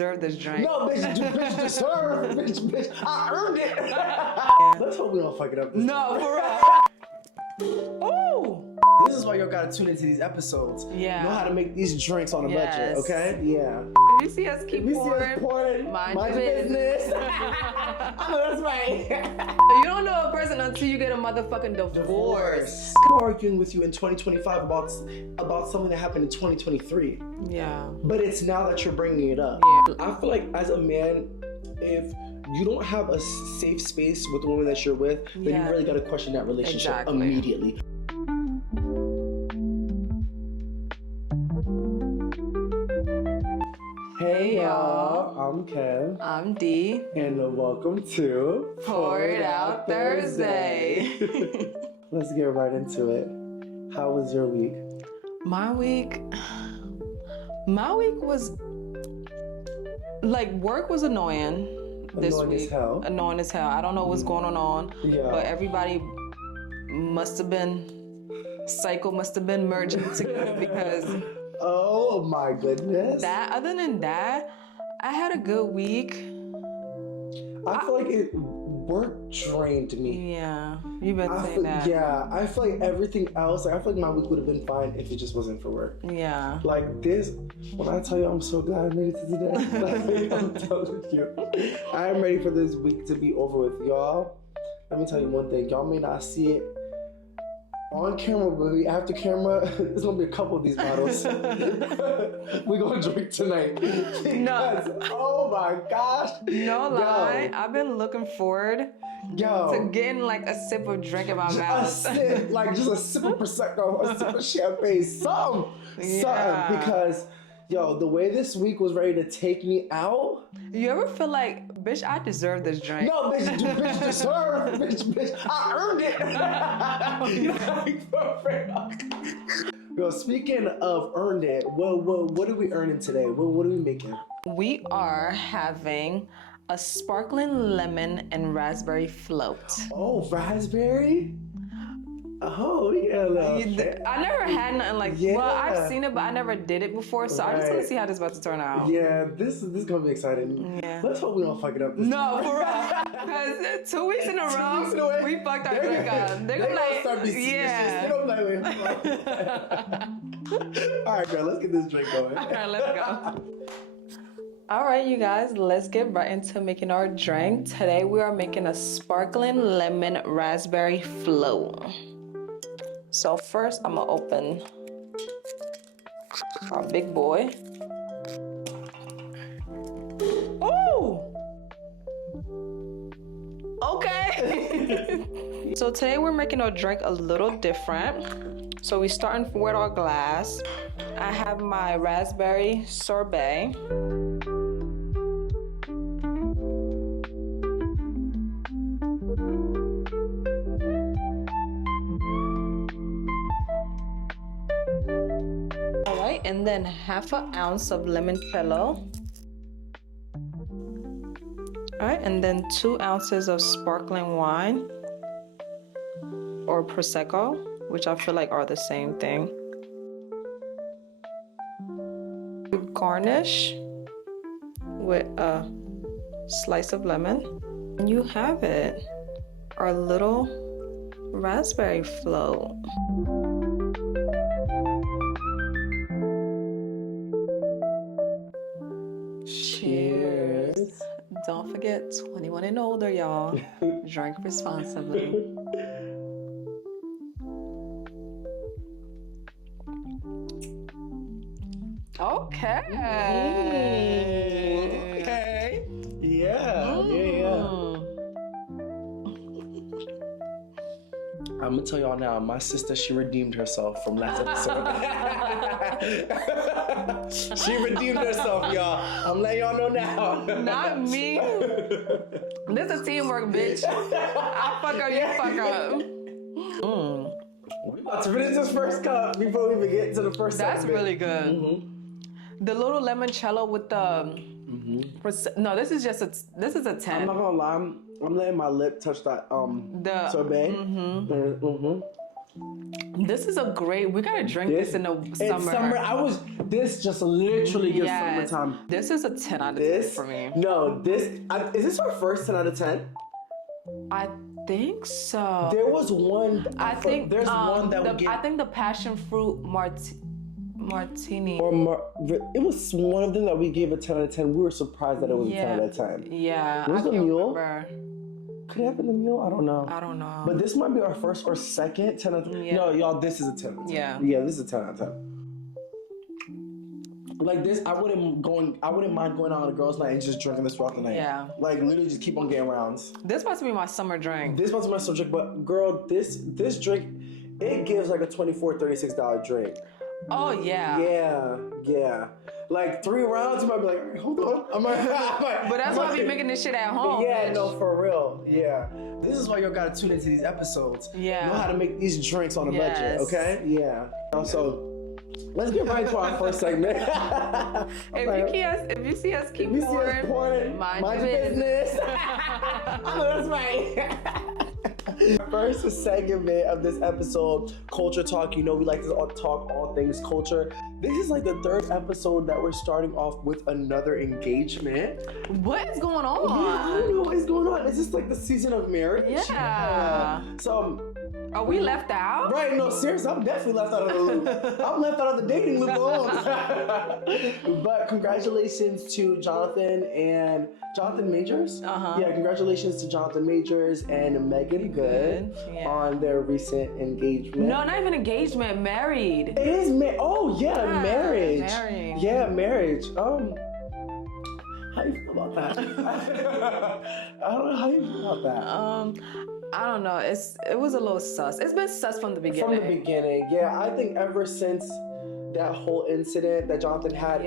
deserve this drink. No, bitch, bitch deserve. Bitch, I earned it. Let's hope we don't fuck it up. No, for real. Ooh. This is why y'all gotta tune into these episodes. Yeah. Know how to make these drinks on a budget, okay? Yeah. If you see us keep pouring, mind your business. I know that's right. You don't know a person until you get a motherfucking divorce. I'm arguing with you in 2025 about something that happened in 2023. Yeah. But it's now that you're bringing it up. Yeah. I feel like as a man, if you don't have a safe space with the woman that you're with, then you really gotta question that relationship immediately. Hey y'all, I'm Kev. I'm Dee. And welcome to Poured Out Thursday. Let's get right into it. How was your week? My week was like work was annoying this week. Annoying as hell. I don't know what's going on. Yeah. But everybody cycle must have been merging together because oh my goodness. Other than that, I had a good week. I feel like work drained me. Yeah, you've been saying that. Yeah, I feel like everything else, I feel like my week would have been fine if it just wasn't for work. Yeah. Like this, when I tell you I'm so glad I made it to today, like, I'm telling you, I am ready for this week to be over with. Y'all, let me tell you one thing. Y'all may not see it on camera, but after camera, there's gonna be a couple of these bottles. We're gonna drink tonight. Because, oh my gosh. No lie, I've been looking forward to getting like a sip of drink in my mouth. A sip, like just a sip of Prosecco, a sip of champagne, something. Because, the way this week was ready to take me out. You ever feel like, bitch, I deserve this drink? No, bitch deserve. bitch, I earned it. Yo, speaking of earned it, what are we earning today? What are we making? We are having a sparkling lemon and raspberry float. Oh, raspberry? Oh, yeah. I never had nothing like well, I've seen it, but I never did it before, so I just want to see how this is about to turn out. Yeah, this is gonna be exciting. Yeah. Let's hope we don't fuck it up. No, for real. Because 2 weeks in a row, we fucked our drink up. They're gonna start being yeah. They're gonna be like, all right, girl, let's get this drink going. All right, let's go. All right, you guys, let's get right into making our drink. Today, we are making a sparkling lemon raspberry float. So first, I'm gonna open our big boy. Oh! Okay. So today we're making our drink a little different. So we're starting with our glass. I have my raspberry sorbet. And then 1/2 ounce of limoncello. All right, and then 2 ounces of sparkling wine or Prosecco, which I feel like are the same thing. Garnish with a slice of lemon. And you have it, our little raspberry float. Cheers. Don't forget, 21 and older, y'all. Drink responsibly. Okay. Okay. Yeah. I'm gonna tell y'all now, my sister, she redeemed herself from last episode. She redeemed herself, y'all. I'm letting y'all know now. Not me. This is teamwork, bitch. I fuck up, you fuck up. We about to finish this first cup before we even get to the first That's segment. really good. The little limoncello with the... No, this is just this is a 10. I'm not gonna lie, I'm letting my lip touch that sorbet. This is a great. We gotta drink this in the summer. It's summer. This just literally gives summertime. This is a 10 out of 10 for me. No, is this our first 10 out of 10? I think so. There was one. I think there's one that we gave. I think the passion fruit martini. It was one of them that we gave a 10 out of 10. We were surprised that it was a 10 out of 10. Yeah. Was the mule? Remember. Could it have been the mule? I don't know. But this might be our first or second 10 out of 10. Yeah. No, y'all, this is a 10 out of 10. Yeah. Yeah, this is a 10 out of 10. Like this, I wouldn't mind going out on a girls' night and just drinking this throughout the night. Yeah. Like literally just keep on getting rounds. This must be my summer drink. But girl, this drink, it gives like a $24, $36 drink. Oh yeah. Yeah. Like 3 rounds, you might be like, hold on. But that's why we making this shit at home. Yeah, bitch. no, for real. Yeah. This is why you gotta tune into these episodes. Yeah. Know how to make these drinks on a budget, okay? Yeah. So let's get right to our first segment. If you see us keep pouring, mind your business. I know that's right. First segment of this episode, Culture Talk. You know we like to talk all things culture. This is like the 3rd episode that we're starting off with another engagement. What is going on? Yeah, I don't know what is going on. Is this like the season of marriage? Yeah. So are we left out? Right, no, seriously, I'm definitely left out of the loop. I'm left out of the dating loop alone. But congratulations to Jonathan Majors. Yeah, congratulations to Jonathan Majors and Megan Good on their recent engagement. No, not even engagement, married. It is marriage. Married. Yeah, marriage. How you feel about that? I don't know how you feel about that. I don't know. It was a little sus. It's been sus from the beginning. From the beginning, yeah. I think ever since that whole incident that Jonathan had,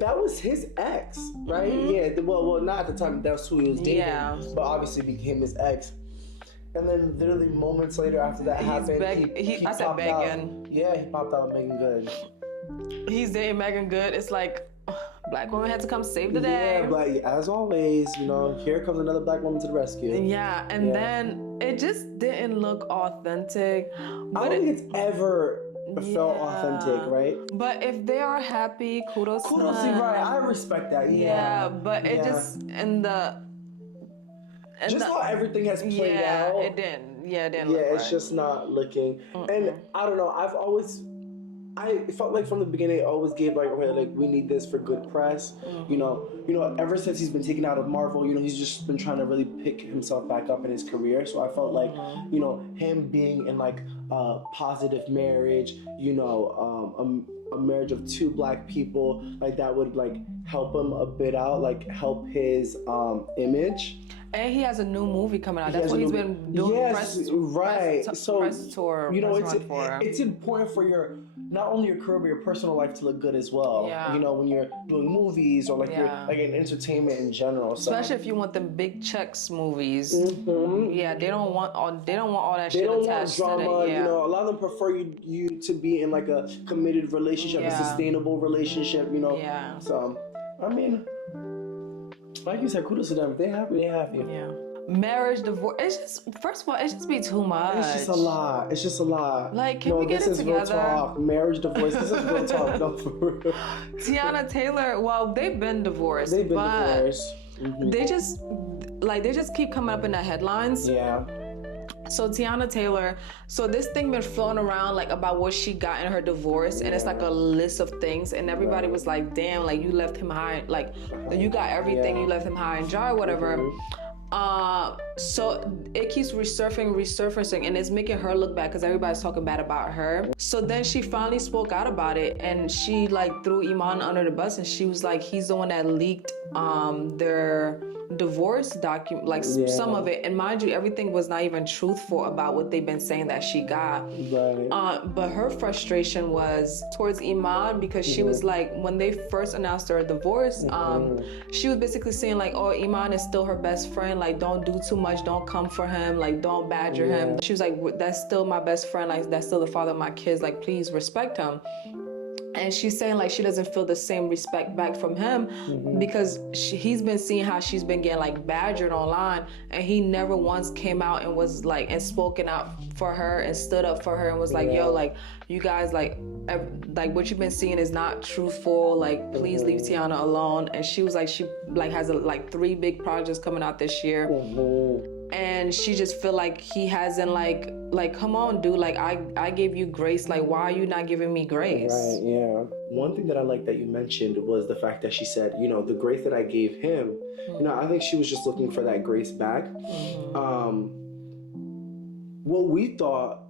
that was his ex, right? Yeah. Well, not at the time. That's who he was dating. Yeah. But obviously became his ex. And then literally moments later after that happened, he I said Megan. Yeah, he popped out Megan Good. He's dating Megan Good. It's like black woman had to come save the day. Yeah, but as always, here comes another black woman to the rescue. Yeah, and then it just didn't look authentic. But I don't think it's ever felt authentic, right? But if they are happy, kudos to them. Right? I respect that. Yeah, but it just how everything has played out. It didn't. Yeah, it didn't. Yeah, look it's right. just not looking. And I don't know. I felt like from the beginning, it always gave we need this for good press. Ever since he's been taken out of Marvel, he's just been trying to really pick himself back up in his career. So I felt like, him being in like a positive marriage, a marriage of 2 black people, like that would like help him a bit out, like help his image. And he has a new movie coming out. That's what he's been doing. Press tour. It's important for not only your career but your personal life to look good as well. Yeah. When you're doing movies or you're like in entertainment in general. Especially if you want them big checks movies. Mm-hmm. Yeah, they don't want all that shit attached to it. They don't want drama. Yeah. A lot of them prefer you to be in like a committed relationship, a sustainable relationship. Yeah. So, I mean, like you said, kudos to them. If they're happy, they're happy. Yeah. Marriage, divorce, it's just be too much. It's just a lot. Like, can we get it together? This is real talk. Marriage, divorce, this is real talk. No, for real. Teyana Taylor, well, they've been divorced. Mm-hmm. They just keep coming up in the headlines. Yeah. So Teyana Taylor, this thing been floating around like about what she got in her divorce, and it's like a list of things, and everybody was like, damn, like you left him high, like you got everything, you left him high and dry, whatever. So it keeps resurfacing, and it's making her look bad because everybody's talking bad about her. So then she finally spoke out about it, and she like threw Iman under the bus, and she was like, he's the one that leaked their divorce document, some of it, and mind you, everything was not even truthful about what they've been saying that she got. Right. But her frustration was towards Iman because she was like, when they first announced their divorce, she was basically saying like, oh, Iman is still her best friend, like don't do too much, don't come for him, like don't badger him. She was like, that's still my best friend, like that's still the father of my kids, like please respect him. And she's saying like she doesn't feel the same respect back from him because he's been seeing how she's been getting like badgered online, and he never once came out and was like and spoken out for her and stood up for her and was like, yo, like you guys like what you've been seeing is not truthful. Like please leave Teyana alone. And she was like she like has like 3 big projects coming out this year. And she just feel like he hasn't like come on dude, like I gave you grace, like why are you not giving me grace? Right, yeah. One thing that I like that you mentioned was the fact that she said, you know, the grace that I gave him, you know, I think she was just looking for that grace back. What we thought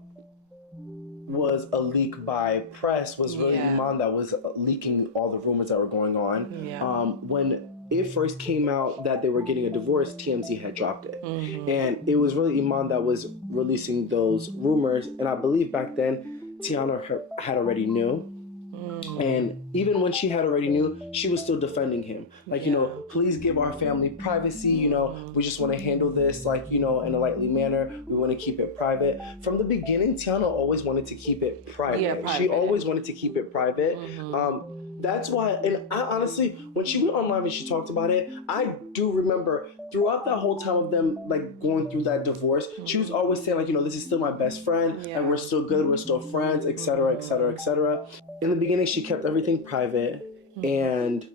was a leak by press was really Iman that was leaking all the rumors that were going on. When it first came out that they were getting a divorce, TMZ had dropped it. And it was really Iman that was releasing those rumors. And I believe back then, Teyana had already knew. And even when she had already knew, she was still defending him. Like, you know, please give our family privacy. You know, we just want to handle this, like, you know, in a lightly manner. We want to keep it private. From the beginning, Teyana always wanted to keep it private. She always wanted to keep it private. That's why, and I honestly, when she went online and she talked about it, I do remember throughout that whole time of them like going through that divorce, she was always saying like, you know, this is still my best friend and we're still good, we're still friends, etc., etc., etc. In the beginning, she kept everything private, and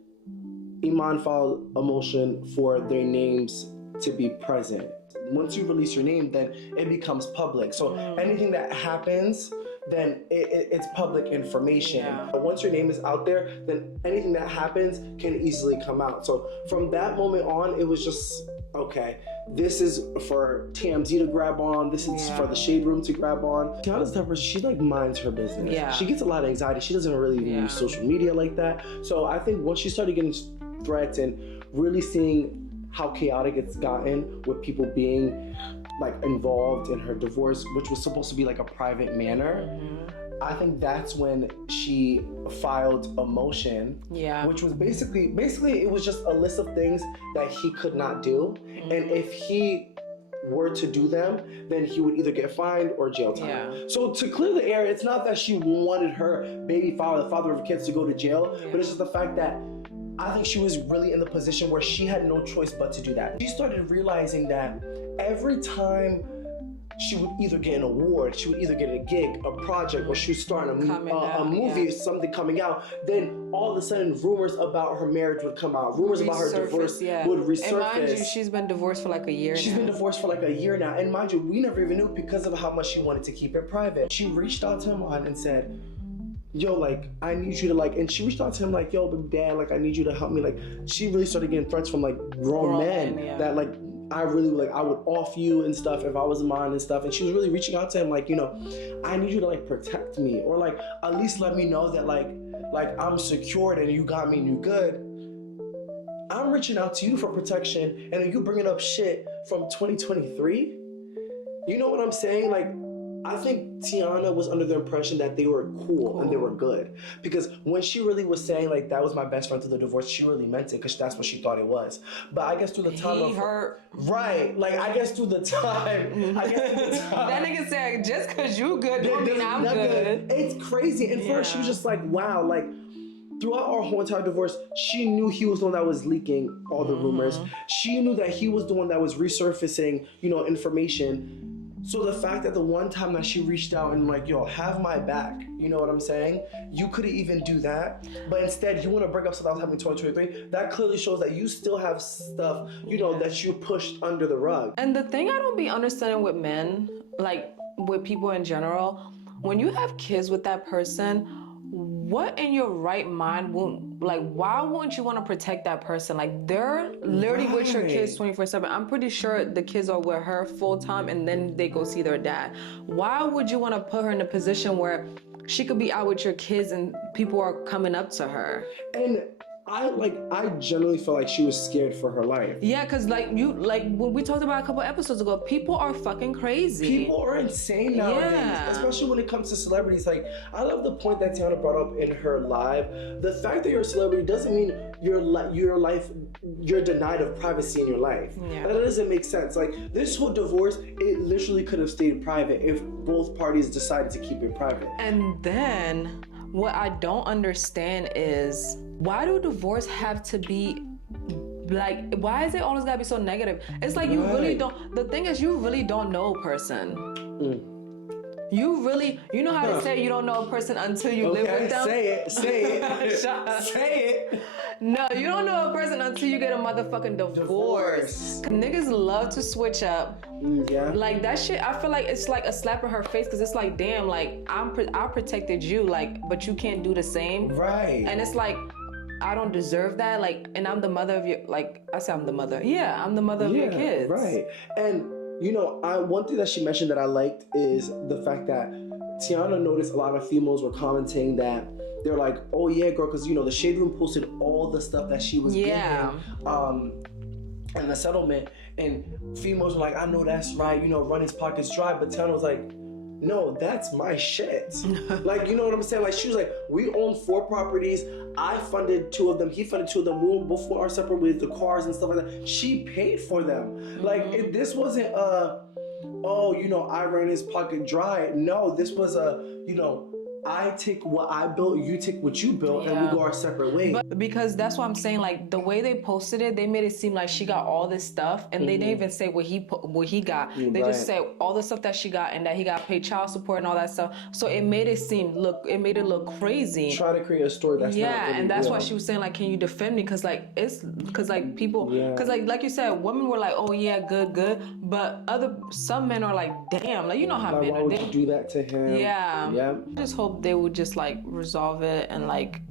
Iman filed a motion for their names to be present. Once you release your name, then it becomes public. So anything that happens, then it's public information. But once your name is out there, then anything that happens can easily come out. So from that moment on, it was just, okay, this is for TMZ to grab on. This is for the Shade Room to grab on. Teyana's type of person, she like minds her business. She gets a lot of anxiety. She doesn't really even use social media like that. So I think once she started getting threats and really seeing how chaotic it's gotten with people being like involved in her divorce, which was supposed to be like a private manner, I think that's when she filed a motion, which was basically it was just a list of things that he could not do, and if he were to do them, then he would either get fined or jail time. So to clear the air, it's not that she wanted her baby father, the father of her kids, to go to jail, but it's just the fact that I think she was really in the position where she had no choice but to do that. She started realizing that every time she would either get an award, she would either get a gig, a project, or she was starting a movie or something coming out, then all of a sudden rumors about her marriage would come out. Rumors about her divorce would resurface. And mind you, she's been divorced for like a year now. She's been divorced for like a year now. And mind you, we never even knew because of how much she wanted to keep it private. She reached out to him and said, yo, like, I need you to, like, and she reached out to him, like, yo, but dad, like, I need you to help me. Like, she really started getting threats from, like, grown men that, like, I really, like, I would off you and stuff if I was mine and stuff. And she was really reaching out to him, like, you know, I need you to, like, protect me. Or, like, at least let me know that, like I'm secured and you got me and you good. I'm reaching out to you for protection, and then you bringing up shit from 2023? You know what I'm saying? Like, I think Teyana was under the impression that they were cool and they were good. Because when she really was saying, like, that was my best friend through the divorce, she really meant it because that's what she thought it was. But I guess through the time Right. Like, I guess through the time. That nigga said, just because you good don't mean I'm good. It's crazy. And first she was just like, wow, like, throughout our whole entire divorce, she knew he was the one that was leaking all the rumors. She knew that he was the one that was resurfacing, you know, information. So the fact that the one time that she reached out and like, yo, have my back, you know what I'm saying? You couldn't even do that. But instead, you want to bring up something that was happening in 2023. That clearly shows that you still have stuff, you know, that you pushed under the rug. And the thing I don't be understanding with men, like with people in general, when you have kids with that person, what in your right mind why wouldn't you want to protect that person? Like, they're literally with your kids 24/7. I'm pretty sure the kids are with her full time and then they go see their dad. Why would you want to put her in a position where she could be out with your kids and people are coming up to her? And I generally feel like she was scared for her life. Yeah, because when we talked about a couple episodes ago, people are fucking crazy. People are insane nowadays, especially when it comes to celebrities. Like, I love the point that Teyana brought up in her live. The fact that you're a celebrity doesn't mean you're denied of privacy in your life. That doesn't make sense. Like, this whole divorce, it literally could have stayed private if both parties decided to keep it private. And then what I don't understand is, why do divorce have to be like, why is it always gotta be so negative? It's like you really don't, the thing is, you really don't know a person. You know how to say you don't know a person until you live with them? Say it. Say it. No, you don't know a person until you get a motherfucking divorce. Niggas love to switch up. Yeah. Like that shit, I feel like it's like a slap in her face, because it's like, damn, like I protected you, like, but you can't do the same. Right. And it's like, I don't deserve that, like, and I'm the mother of your, like, I say I'm the mother. Yeah, I'm the mother of your kids. Right. And you know, one thing that she mentioned that I liked is the fact that Teyana noticed a lot of females were commenting that they're like, oh yeah, girl, because you know the Shade Room posted all the stuff that she was giving, and the settlement, and females were like, I know that's right, you know, run his pockets dry, but Teyana was like, no, that's my shit. Like, you know what I'm saying? Like, she was like, we own 4 properties. I funded 2 of them. He funded 2 of them. We own both our separate ways, the cars and stuff like that. She paid for them. Like, this wasn't oh, you know, I ran his pocket dry. No, this was you know, I take what I built, you take what you built, and we go our separate ways. But because that's what I'm saying, like the way they posted it, they made it seem like she got all this stuff, and they didn't even say what he got. They just said all the stuff that she got, and that he got paid child support and all that stuff. So it made it look crazy. Try to create a story that's not really and that's real. why she was saying like, can you defend me? Because people, because like you said, women were like, oh yeah, good, but some men are like, damn, like you know how like, men why are. would you do that to him? Yeah. I just hope they would just like resolve it and like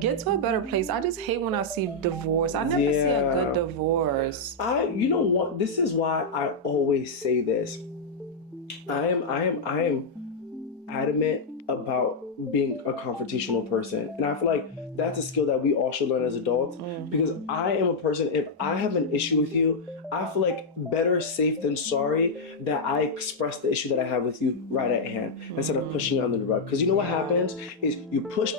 get to a better place. I just hate when I see divorce. I never see a good divorce. You know what? This is why I always say this. I am adamant about being a confrontational person, and I feel like that's a skill that we all should learn as adults. Because I am a person, if I have an issue with you, I feel like better safe than sorry that I express the issue that I have with you right at hand instead of pushing it under the rug. Because you know what happens is you push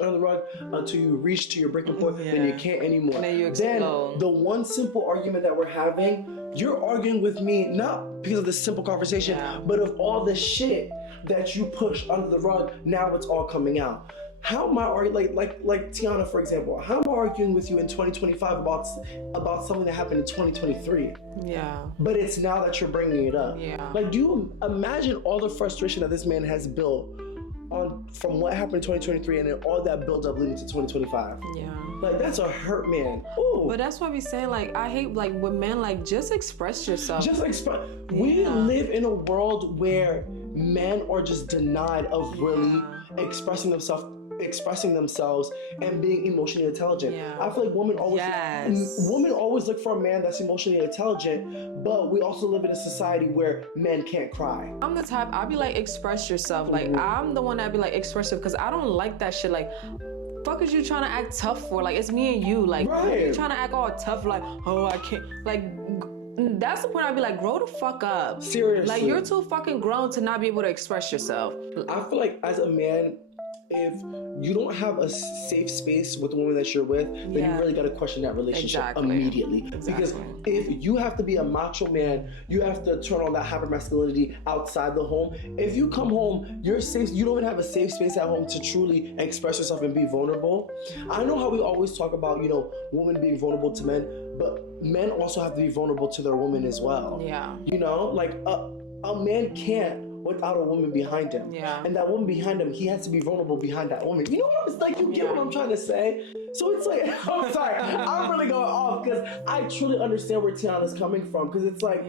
under the rug until you reach to your breaking point, then you can't anymore. And then you explode. Then the one simple argument that we're having, you're arguing with me not because of this simple conversation, but of all the shit that you push under the rug. Now it's all coming out. How am I arguing, like Teyana, for example, how am I arguing with you in 2025 about something that happened in 2023? Yeah. But it's now that you're bringing it up. Yeah. Like, do you imagine all the frustration that this man has built from what happened in 2023 and then all that build up leading to 2025? Yeah. Like, that's a hurt man. Ooh. But that's why we say, like, I hate, like, with men, like, just express yourself. Just express. We live in a world where men are just denied of really expressing themselves and being emotionally intelligent. I feel like women always look for a man that's emotionally intelligent, but we also live in a society where men can't cry. I'm the type, I'll be like, express yourself. Like, I'm the one that be like, express yourself, because I don't like that shit. Like, fuck is you trying to act tough for? Like, it's me and you. Like, you trying to act all tough, like, oh, I can't. Like, that's the point. I'd be like, grow the fuck up. Seriously. Like, you're too fucking grown to not be able to express yourself. I feel like as a man, if you don't have a safe space with the woman that you're with, then you really got to question that relationship immediately. Because if you have to be a macho man, you have to turn on that hypermasculinity outside the home. If you come home, you're safe. You don't even have a safe space at home to truly express yourself and be vulnerable. I know how we always talk about, you know, women being vulnerable to men, but men also have to be vulnerable to their women as well. Yeah. You know, like a man can't without a woman behind him. Yeah. And that woman behind him, he has to be vulnerable behind that woman. You know what I'm like? You get what I'm trying to say? So it's like, I'm sorry, I'm really going off because I truly understand where Teyana's coming from. Because it's like,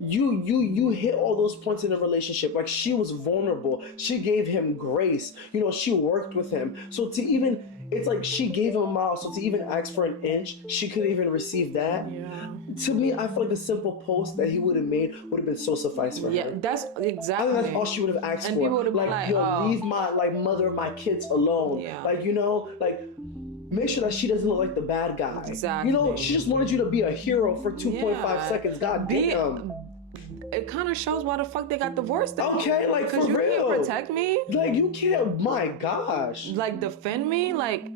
you hit all those points in the relationship. Like, she was vulnerable. She gave him grace. You know, she worked with him. So to even, it's like she gave him a mile. So to even ask for an inch, she couldn't even receive that. Yeah. To me, I feel like a simple post that he would have made would have been so suffice for her. Yeah, that's exactly. I think that's all she would have asked for. People would have been like, yo, leave my mother, my kids alone. Yeah. Like, you know, like, make sure that she doesn't look like the bad guy. Exactly. You know, she just wanted you to be a hero for 2.5 seconds. God damn. It kind of shows why the fuck they got divorced. Okay, like, for real. Because you can't protect me. Like, you can't. My gosh. Like, defend me. Like,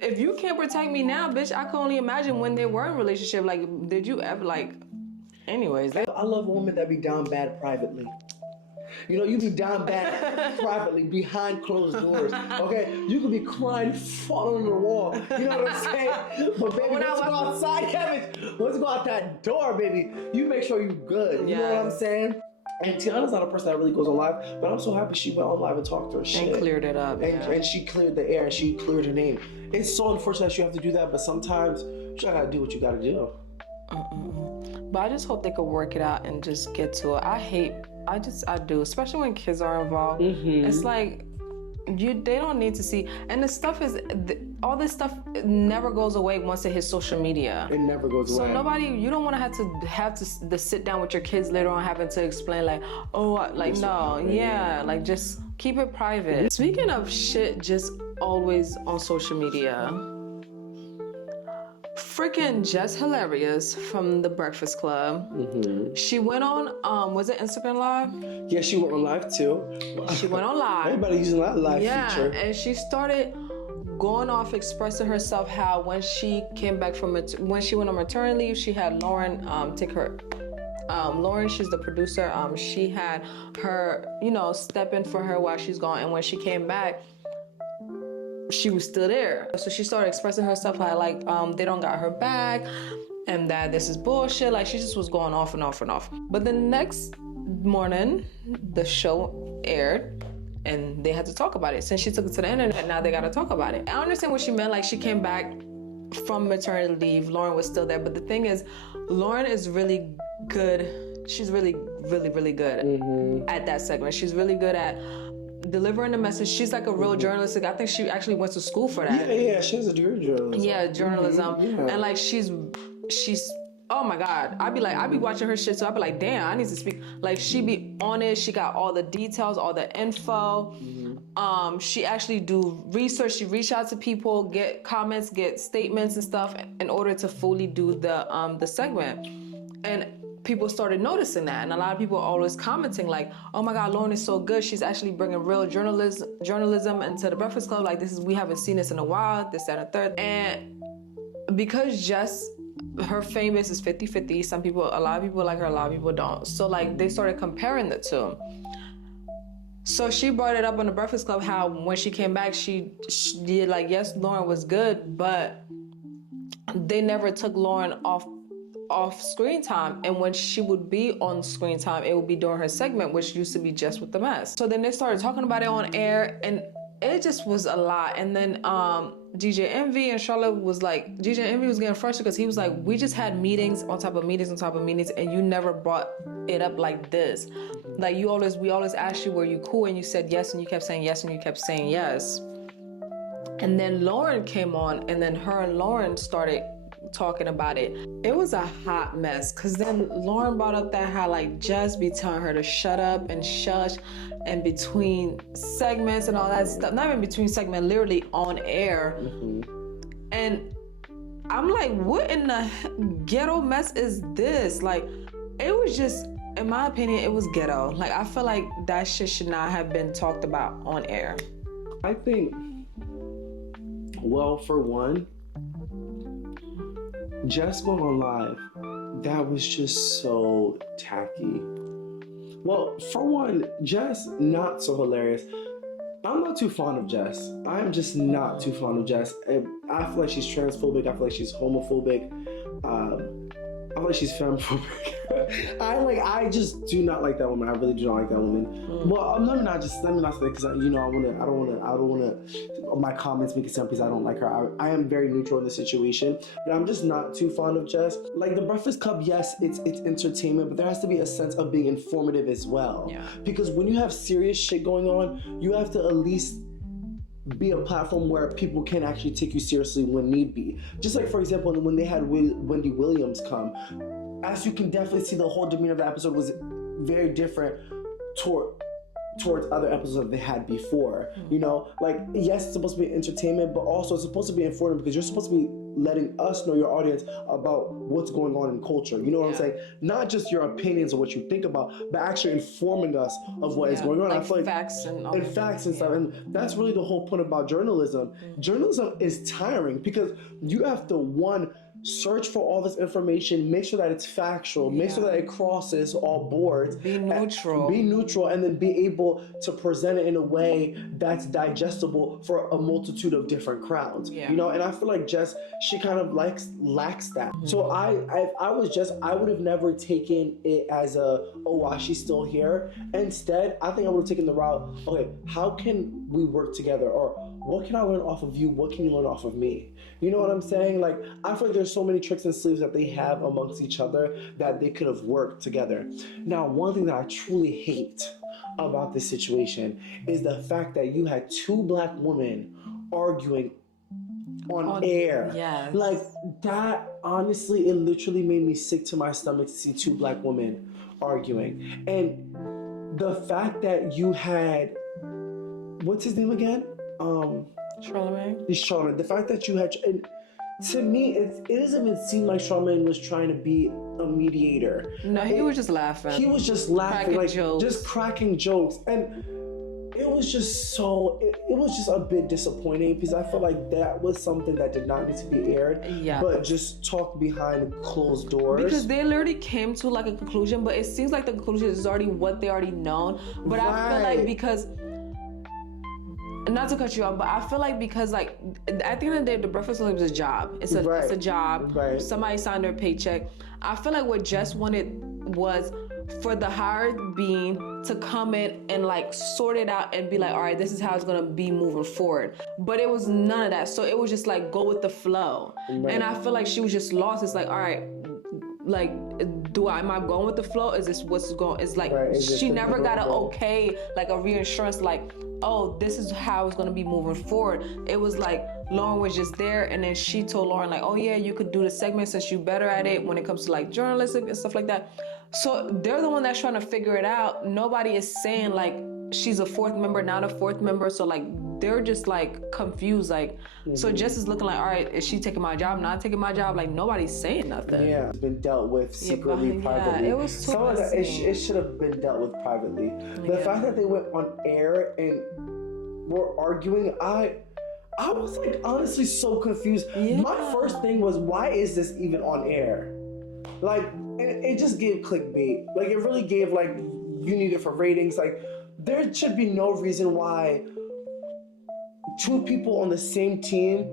if you can't protect me now, bitch, I can only imagine when they were in a relationship. Like, did you ever, like, anyways. I love women that be down bad privately. You know, you be down bad privately, behind closed doors. Okay? You could be crying, falling on the wall. You know what I'm saying? But baby, let's go outside, Kevin. Let's go out that door, baby. You make sure you're good. You know what I'm saying? And Teyana's not a person that really goes on live, but I'm so happy she went on live and talked to her shit. And cleared it up. And she cleared the air and she cleared her name. It's so unfortunate that you have to do that, but sometimes you just gotta do what you gotta do. But I just hope they could work it out and just get to it. I do, especially when kids are involved. It's like, they don't need to see, and the stuff is, all this stuff never goes away once it hits social media. It never goes away. So you don't want to have to sit down with your kids later on having to explain like, like just keep it private. Speaking of shit just always on social media, freaking Jess Hilarious from The Breakfast Club. She went on, was it Instagram Live? Yeah, she went on live too. She went on live. Everybody using that live feature. And she started going off expressing herself how when she came back when she went on maternity leave, she had Lauren take her. Lauren, she's the producer. She had her, step in for her while she's gone. And when she came back, she was still there. So she started expressing herself how they don't got her back and that this is bullshit. Like, she just was going off and off and off. But the next morning, the show aired and they had to talk about it. Since she took it to the internet, now they got to talk about it. I understand what she meant. Like, she came back from maternity leave. Lauren was still there. But the thing is, Lauren is really good. She's really, really, really good at that segment. She's really good at delivering the message. She's like a real journalist. I think she actually went to school for that. Yeah, she has a degree in journalism. Yeah, journalism. And like she's oh my God. I be watching her shit, so I be like, damn, I need to speak. Like, she be on it. She got all the details, all the info. She actually do research. She reach out to people, get comments, get statements and stuff in order to fully do the segment. And people started noticing that, and a lot of people are always commenting like, oh my God, Lauren is so good. She's actually bringing real journalism into the Breakfast Club. Like, we haven't seen this in a while, this, that, and the third. And because Jess, her fame base is 50-50. A lot of people like her, a lot of people don't. So like, they started comparing the two. So she brought it up on the Breakfast Club how when she came back, she did like, yes, Lauren was good, but they never took Lauren off screen time, and when she would be on screen time, it would be during her segment, which used to be Just with the Mess. So then they started talking about it on air, and it just was a lot. And then DJ Envy and Charlotte was like, DJ Envy was getting frustrated because he was like, we just had meetings on top of meetings on top of meetings, and you never brought it up like this. Like, we always asked you, were you cool? And you said yes, and you kept saying yes, and you kept saying yes. And then Lauren came on, and then her and Lauren started talking about it. It was a hot mess, because then Lauren brought up that how like Jess be telling her to shut up and shush and between segments and all that stuff. Not even between segments, literally on air. And I'm like, what in the ghetto mess is this? Like, it was just, in my opinion, it was ghetto. Like, I feel like that shit should not have been talked about on air. I think, well, for one, Jess going on live, that was just so tacky. Well, for one, Jess, not so hilarious. I'm not too fond of Jess. I'm just not too fond of Jess. I feel like she's transphobic. I feel like she's homophobic. I feel like she's femophobic. I just do not like that woman. I really do not like that woman. Well, let me not say that, because I don't want to. My comments make it sound because I don't like her. I am very neutral in the situation, but I'm just not too fond of Jess. Like, the Breakfast Club, yes, it's entertainment, but there has to be a sense of being informative as well. Yeah. Because when you have serious shit going on, you have to at least be a platform where people can actually take you seriously when need be. Just like, for example, when they had Wendy Williams come, as you can definitely see, the whole demeanor of the episode was very different towards other episodes that they had before. You know, like, yes, it's supposed to be entertainment, but also it's supposed to be informative, because you're supposed to be letting us know, your audience, about what's going on in culture. You know what I'm saying? Not just your opinions of what you think about, but actually informing us of what is going on. Like, I feel like facts and stuff. And that's really the whole point about journalism. Journalism is tiring, because you have to, one, search for all this information, make sure that it's factual, make sure that it crosses all boards. Be neutral. Be neutral, and then be able to present it in a way that's digestible for a multitude of different crowds. Yeah. You know, and I feel like Jess, she kind of lacks that. Mm-hmm. So I was Jess, I would have never taken it as why she's still here. Instead, I think I would have taken the route, okay, how can we work together? Or what can I learn off of you? What can you learn off of me? You know what I'm saying? Like, I feel like there's so many tricks and sleeves that they have amongst each other that they could have worked together. Now, one thing that I truly hate about this situation is the fact that you had two black women arguing on air. Yes. Like, that, honestly, it literally made me sick to my stomach to see two black women arguing. And the fact that you had, what's his name again? Charlamagne. Charlamagne. The fact that you had, and to me, it doesn't even seem like Charlamagne was trying to be a mediator. No, he was just laughing. He was just laughing, cracking like jokes. Just cracking jokes, and it was just so. It was just a bit disappointing because I felt like that was something that did not need to be aired, but just talked behind closed doors. Because they literally came to like a conclusion, but it seems like the conclusion is already what they already known. But I feel like because. Not to cut you off, but I feel like because like at the end of the day, the Breakfast Club is a job. It's a job. Right. Somebody signed their paycheck. I feel like what Jess wanted was for the hired being to come in and like sort it out and be like, all right, this is how it's gonna be moving forward. But it was none of that. So it was just like go with the flow. Right. And I feel like she was just lost. It's like, all right, like, am I going with the flow? Is this what's going? It's like she never got an okay, like a reassurance, like, oh, this is how it's gonna be moving forward. It was like Lauren was just there, and then she told Lauren like, oh yeah, you could do the segment since you're better at it when it comes to like journalism and stuff like that. So they're the one that's trying to figure it out. Nobody is saying like she's a fourth member, not a fourth member. So like they're just like confused. Like, so Jess is looking like, all right, is she taking my job? Not taking my job? Like nobody's saying nothing. Yeah, it's been dealt with secretly, privately. Yeah, it was too some of that, it should have been dealt with privately. The fact that they went on air and were arguing, I was like honestly so confused. Yeah. My first thing was, why is this even on air? Like, it just gave clickbait. Like, it really gave like, you need it for ratings. Like, there should be no reason why two people on the same team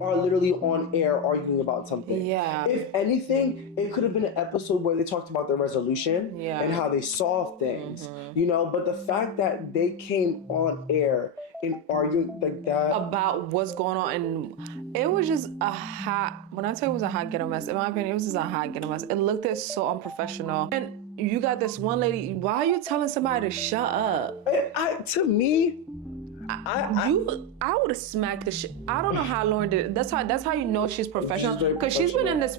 are literally on air arguing about something. Yeah. If anything, it could have been an episode where they talked about their resolution and how they solved things, you know? But the fact that they came on air and arguing like that about what's going on, and it was just a hot, when I tell you it was a hot ghetto mess, in my opinion, it was just a hot ghetto mess. It looked so unprofessional. And you got this one lady, why are you telling somebody to shut up? To me, I would have smacked the shit. I don't know how Lauren did it. That's how you know she's professional. Because she's been in this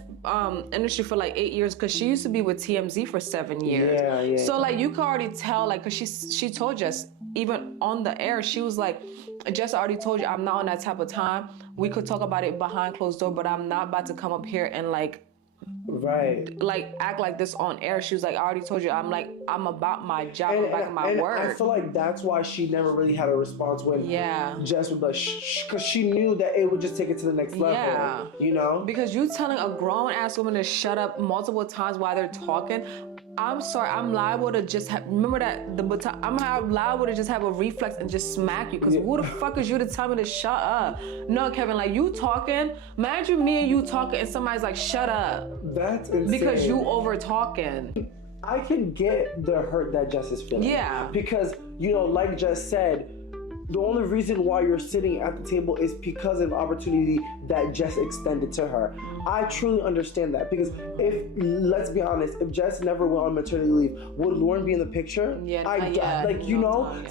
industry for like 8 years. Because she used to be with TMZ for 7 years. Yeah. So like you can already tell, like, because she told Jess even on the air, she was like, Jess already told you I'm not on that type of time. We could talk about it behind closed door, but I'm not about to come up here and like act like this on air. She was like, I already told you, I'm about my job, I'm about my work. I feel like that's why she never really had a response when Jess would be like, shh, because she knew that it would just take it to the next level, you know? Because you telling a grown ass woman to shut up multiple times while they're talking, I'm sorry, I'm liable to just remember that I'm liable to just have a reflex and just smack you. Because who the fuck is you to tell me to shut up? No, Kevin, like you talking, imagine me and you talking and somebody's like, shut up. That's insane. Because you over talking. I can get the hurt that Jess is feeling. Yeah. Because, you know, like Jess said, the only reason why you're sitting at the table is because of the opportunity that Jess extended to her. I truly understand that, because let's be honest, if Jess never went on maternity leave, would Lauren be in the picture?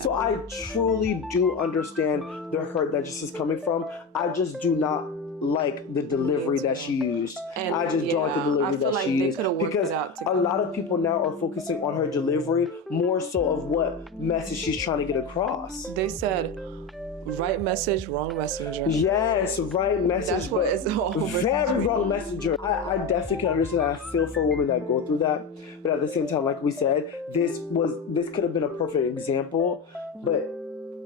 So I truly do understand the hurt that Jess is coming from. I just do not like the delivery that she used. And I just don't like the delivery that she used. Because a lot of people now are focusing on her delivery more so of what message she's trying to get across. They said, right message, wrong messenger. Yes, right message. That's what it's all over. Very wrong messenger. I definitely can understand that. I feel for women that go through that. But at the same time, like we said, this could have been a perfect example. But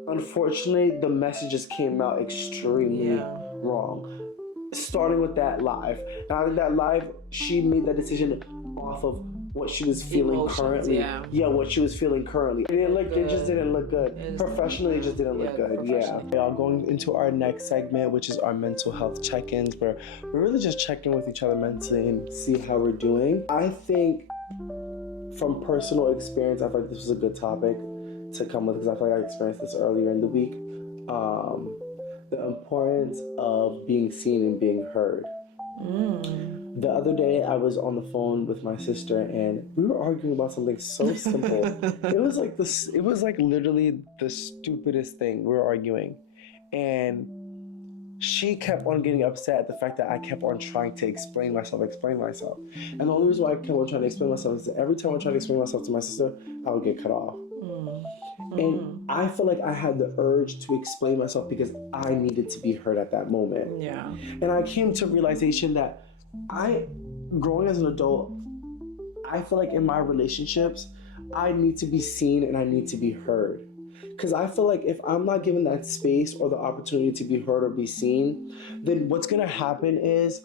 unfortunately, the messages came out extremely wrong. starting with that live. And I think that live, she made that decision off of what she was feeling currently. Yeah, what she was feeling currently. It just didn't look good. Professionally, it just didn't look good. Yeah. Y'all, going into our next segment, which is our mental health check-ins, where we're really just checking with each other mentally and see how we're doing. I think from personal experience, I feel like this was a good topic to come with, because I feel like I experienced this earlier in the week. The importance of being seen and being heard. The other day, I was on the phone with my sister, and we were arguing about something so simple. It was like literally the stupidest thing. We were arguing, and she kept on getting upset at the fact that I kept on trying to explain myself. And the only reason why I kept on trying to explain myself is that every time I tried to explain myself to my sister, I would get cut off. And I feel like I had the urge to explain myself because I needed to be heard at that moment. Yeah. And I came to realization that growing as an adult, I feel like in my relationships, I need to be seen and I need to be heard. Because I feel like if I'm not given that space or the opportunity to be heard or be seen, then what's going to happen is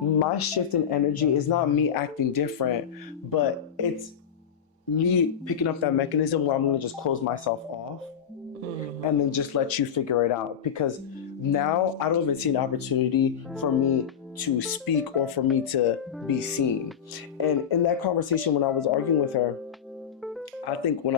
my shift in energy is not me acting different, but it's me picking up that mechanism where I'm going to just close myself off and then just let you figure it out. Because now I don't even see an opportunity for me to speak or for me to be seen. And in that conversation, when I was arguing with her, I think when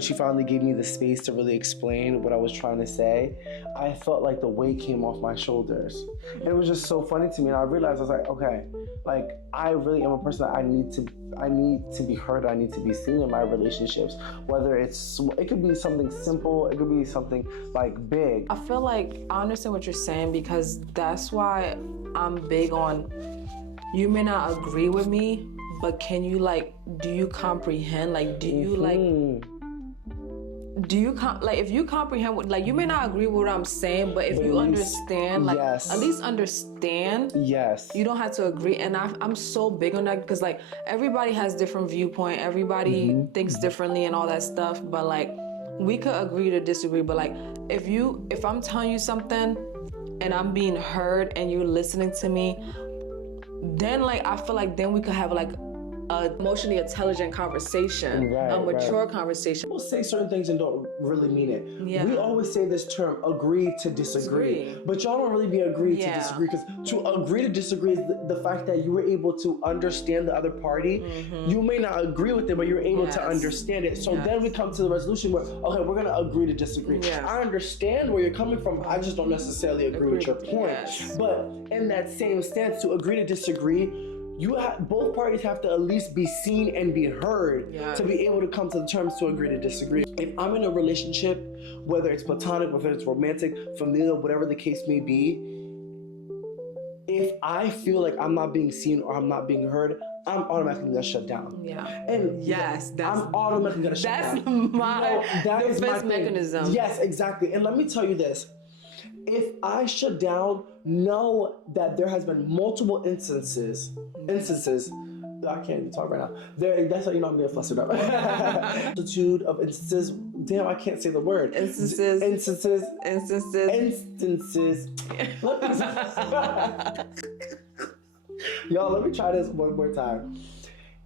she finally gave me the space to really explain what I was trying to say, I felt like the weight came off my shoulders. It was just so funny to me, and I realized, I was like, okay, like I really am a person that I need to be heard, I need to be seen in my relationships. Whether it could be something simple, it could be something like big. I feel like I understand what you're saying, because that's why I'm big on, you may not agree with me, but can you do you comprehend? Do you if you comprehend what, you may not agree with what I'm saying, but if you understand, at least understand. Yes. You don't have to agree. And I'm so big on that, because everybody has different viewpoint. Everybody thinks differently and all that stuff. But we could agree to disagree. But if I'm telling you something and I'm being heard and you're listening to me, then I feel like then we could have a emotionally intelligent conversation, a mature conversation. People say certain things and don't really mean it. Yeah. We always say this term, agree to disagree. But y'all don't really be agree to disagree, because to agree to disagree is the fact that you were able to understand the other party. You may not agree with it, but you're able to understand it. So then we come to the resolution where, okay, we're going to agree to disagree. I understand where you're coming from. I just don't necessarily agree with your point. But in that same stance, to agree to disagree, both parties have to at least be seen and be heard to be able to come to the terms to agree to disagree. If I'm in a relationship, whether it's platonic, whether it's romantic, familial, whatever the case may be, if I feel like I'm not being seen or I'm not being heard, I'm automatically gonna shut down. Yeah. And I'm automatically gonna shut down. That's my defense mechanism. Yes, exactly. And let me tell you this. If I shut down, know that there has been multiple instances. I can't even talk right now. That's how you know I'm getting flustered up. Multitude of instances. Damn, I can't say the word. Instances. Y'all, let me try this one more time.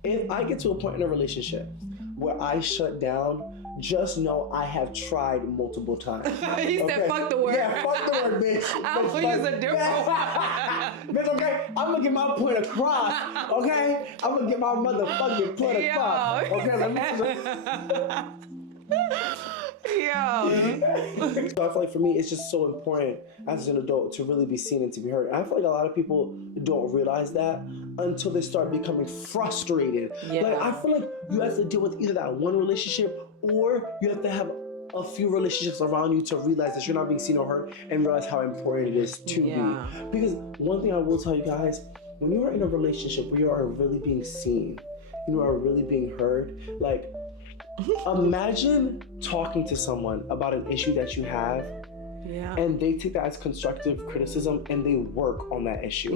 If I get to a point in a relationship where I shut down, just know I have tried multiple times. He said, fuck the word. Yeah, fuck the word, bitch. I'm going to use a different word. Bitch, okay? I'm going to get my point across, okay? I'm going to get my motherfucking point across. Okay, let me... So I feel like for me, it's just so important as an adult to really be seen and to be heard. And I feel like a lot of people don't realize that until they start becoming frustrated. I feel like you have to deal with either that one relationship, or you have to have a few relationships around you to realize that you're not being seen or heard, and realize how important it is to be. Because one thing I will tell you guys, when you are in a relationship where you are really being seen, you are really being heard, imagine talking to someone about an issue that you have, and they take that as constructive criticism and they work on that issue.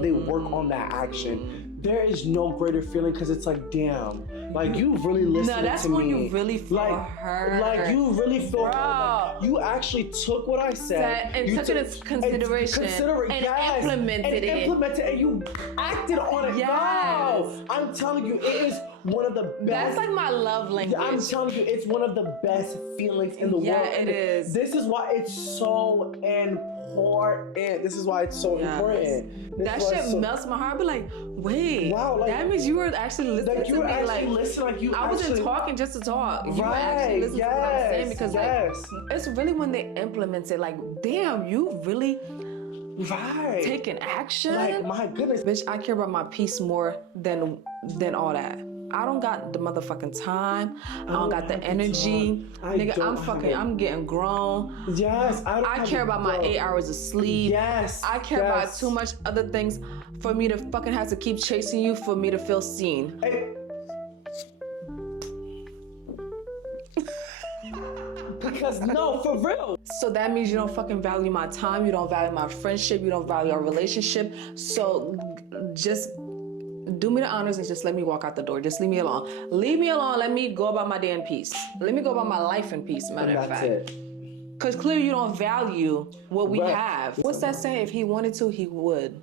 They work on that action. There is no greater feeling, because it's like, damn, Like you really listened to me. No, that's when you really feel hurt. Like you really feel hurt. Bro. Like, you actually took what I said and took it into consideration and implemented it. And you acted on it. Yes. No, I'm telling you, it is one of the best. That's like my love language. I'm telling you, it's one of the best feelings in the world. Yeah, it is. This is why it's so important. This is why it's so important. That shit melts my heart. I be like, wait, wow, like, that means you were actually listening to me. Like, listen, like you. I wasn't talking just to talk. You were actually listening to what I'm saying because like, it's really when they implement it. Like, damn, you really taking action. Like, my goodness, bitch, I care about my peace more than all that. I don't got the motherfucking time. I don't got the energy. Nigga, I'm getting grown. Yes, I care about my 8 hours of sleep. Yes. I care about too much other things for me to fucking have to keep chasing you for me to feel seen. Hey. Because no, for real. So that means you don't fucking value my time. You don't value my friendship. You don't value our relationship. So just do me the honors and just let me walk out the door. Just leave me alone. Leave me alone. Let me go about my day in peace. Let me go about my life in peace, matter of fact. That's it. Because clearly you don't value what we have. What's that saying? If he wanted to, he would.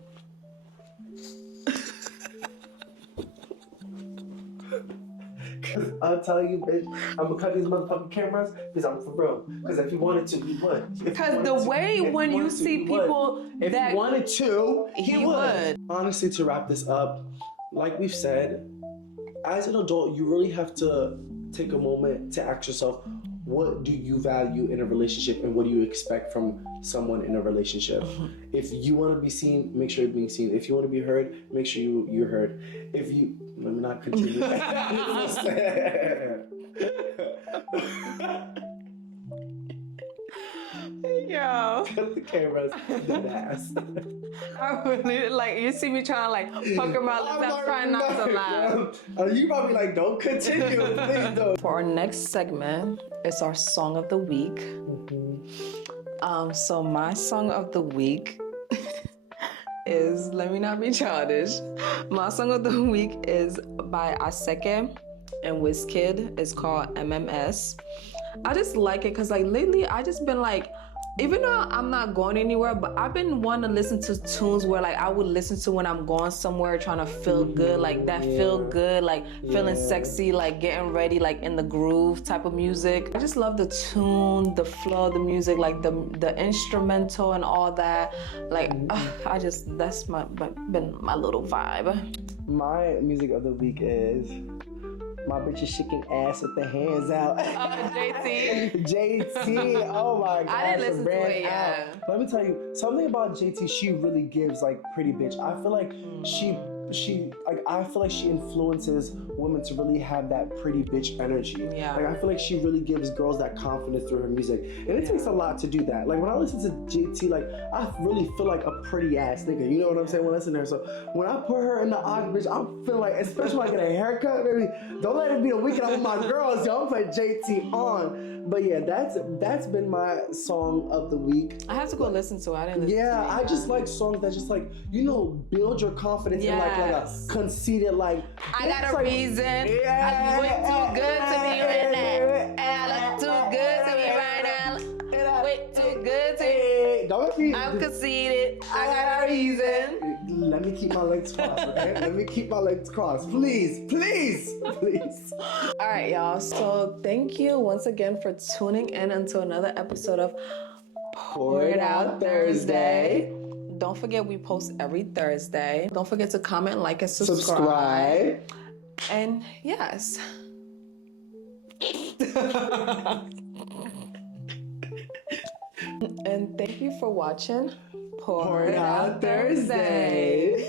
I'm telling you, bitch, I'm gonna cut these motherfucking cameras because I'm for real. Because if he wanted to, he would. Because the way when you see people if that he wanted to, he would. Honestly, to wrap this up, like we've said, as an adult, you really have to take a moment to ask yourself, what do you value in a relationship and what do you expect from someone in a relationship? If you want to be seen, make sure you're being seen. If you want to be heard, make sure you're heard. If you, let me not continue. Yo. Cut the cameras, dead ass. I really, like, you see me trying to, like, pucker my lips. I'm trying not to laugh. You probably like, don't continue, please don't. For our next segment, it's our song of the week. So my song of the week is, let me not be childish. My song of the week is by Aseke and Wizkid. It's called MMS. I just like it because like lately I just been like, even though I'm not going anywhere, but I've been wanting to listen to tunes where like I would listen to when I'm going somewhere trying to feel good, like that feel good, like feeling sexy, like getting ready, like in the groove type of music. I just love the tune, the flow of the music, like the instrumental and all that. Like that's been my little vibe. My music of the week is my bitch is shaking ass with the hands out. JT. JT, oh my god. I didn't listen to it yet. Let me tell you, something about JT, she really gives like pretty bitch. I feel like I feel like she influences women to really have that pretty bitch energy. Yeah. Like I feel like she really gives girls that confidence through her music. And it takes a lot to do that. Like when I listen to JT, like I really feel like a pretty ass nigga. You know what I'm saying? When I listen to her. So when I put her in the aux, bitch, I'm feeling like, especially when I get a haircut, baby, don't let it be a weekend. I'm with my girls, yo. I'm putting JT on. But yeah, that's been my song of the week. I have to go listen to it. I didn't listen to it. I just like songs that just like, you know, build your confidence in like a conceited, like I got a reason. I look too good to be right now. And I look too good to be right now. Wait, too good to be. I'm conceited. I got a reason. Let me keep my legs crossed, okay? Let me keep my legs crossed. Please, please, please. All right, y'all. So thank you once again for tuning in into another episode of Pour It Out Thursday. Don't forget we post every Thursday. Don't forget to comment, like, and subscribe. And yes. And thank you for watching Pour It Out Thursday.